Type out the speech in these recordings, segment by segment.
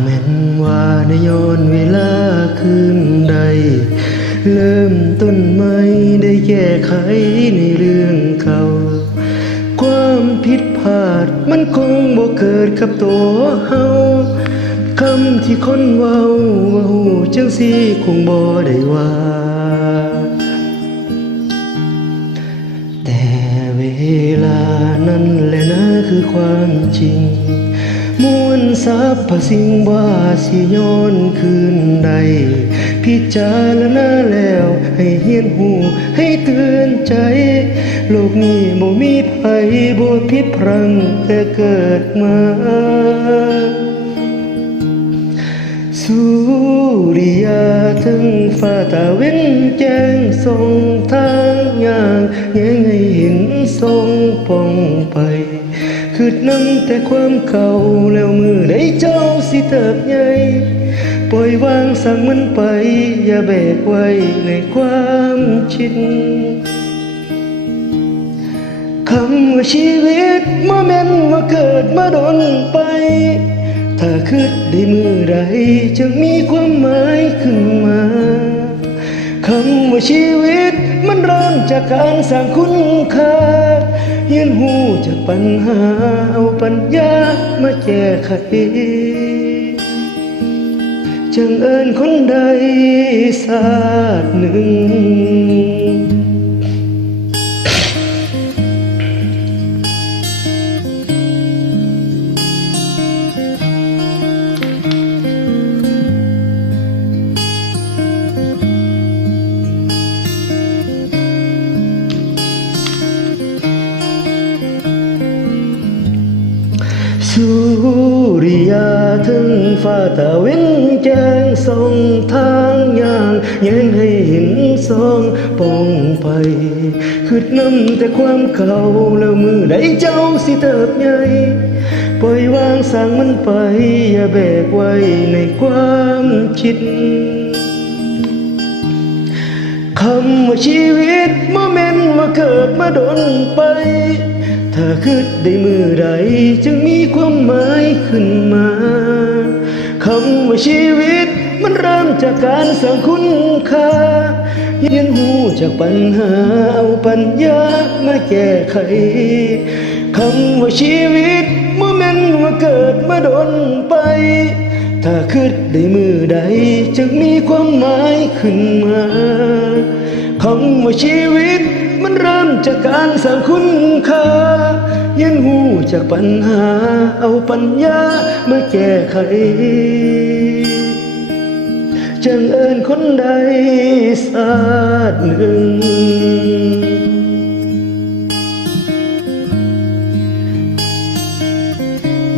แม้ว่าในย้อนเวลาคืนใด เริ่มต้นใหม่ได้แก้ไขในเรื่องเก่า ความผิดพลาดมันคงบ่เกิดกับตัวเฮาคำที่คนเว้าว้าจังสิคงบ่ได้ว่า แต่เวลานั้นแหละนะคือความจริง มวลสรรพสิ่งว่าสิย้อนคืนใด พิจารณาแล้วให้เฮียนหูให้เตือนใจ โลกนี้บ่มีภัยบ่ผิดพลังแต่เกิดมาสุริยาถึงฟ้าตาเว้นแจ้งส่งทางอย่างแยงให้เห็นทรงป้องไป คืดนำแต่ความเก่าแล้วมือได้เจ้าสิเติบใหญ่ปล่อยวางสั่งมันไป อย่าแบกไว้ในความชินคำว่าชีวิตบ่แม่นว่าเกิดมาดนไป ถ้าคิดได้มือใดจึงมีความหมายขึ้นมาคำว่าชีวิตมันเริ่มจากการสร้างคุณค่า เรียนหูจากปัญหาเอาปัญญามาแก้ไขจังเอิญคนใดศาสตร์หนึ่ง สุริยาถึงฟ้าตะเว้นแจ้งส่องทางอย่างแย้งให้เห็นสองปองไปคืดน้ำแต่ความเก่าแล้วมือใดเจ้าสิเติบใหญ่ปล่อยวางสั่งมันไป อย่าแบกไว้ในความคิดคำว่าชีวิตโมเม่นต์ว่าเกิดมาดนไป ถ้าคิดได้มือใดจึงมีความหมายขึ้นมาคำว่าชีวิตมันเริ่มจากการสร้างคุณค่าเรียนหูจากปัญหาเอาปัญญามาแก้ไขคำว่าชีวิตโมเมนว่าเกิดมาดนไป ถ้าคิดได้มือใดจึงมีความหมายขึ้นมาคำว่าชีวิต มันเริ่มจากการสร้างคุณค่าเยันหูจากปัญหา เอาปัญญามาแก้ไขจังเอิญคนใดศาสตร์หนึ่ง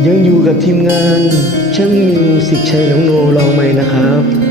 ยังอยู่กับทีมงานช่างมิวสิกชัยน้องโนลองไหมนะครับ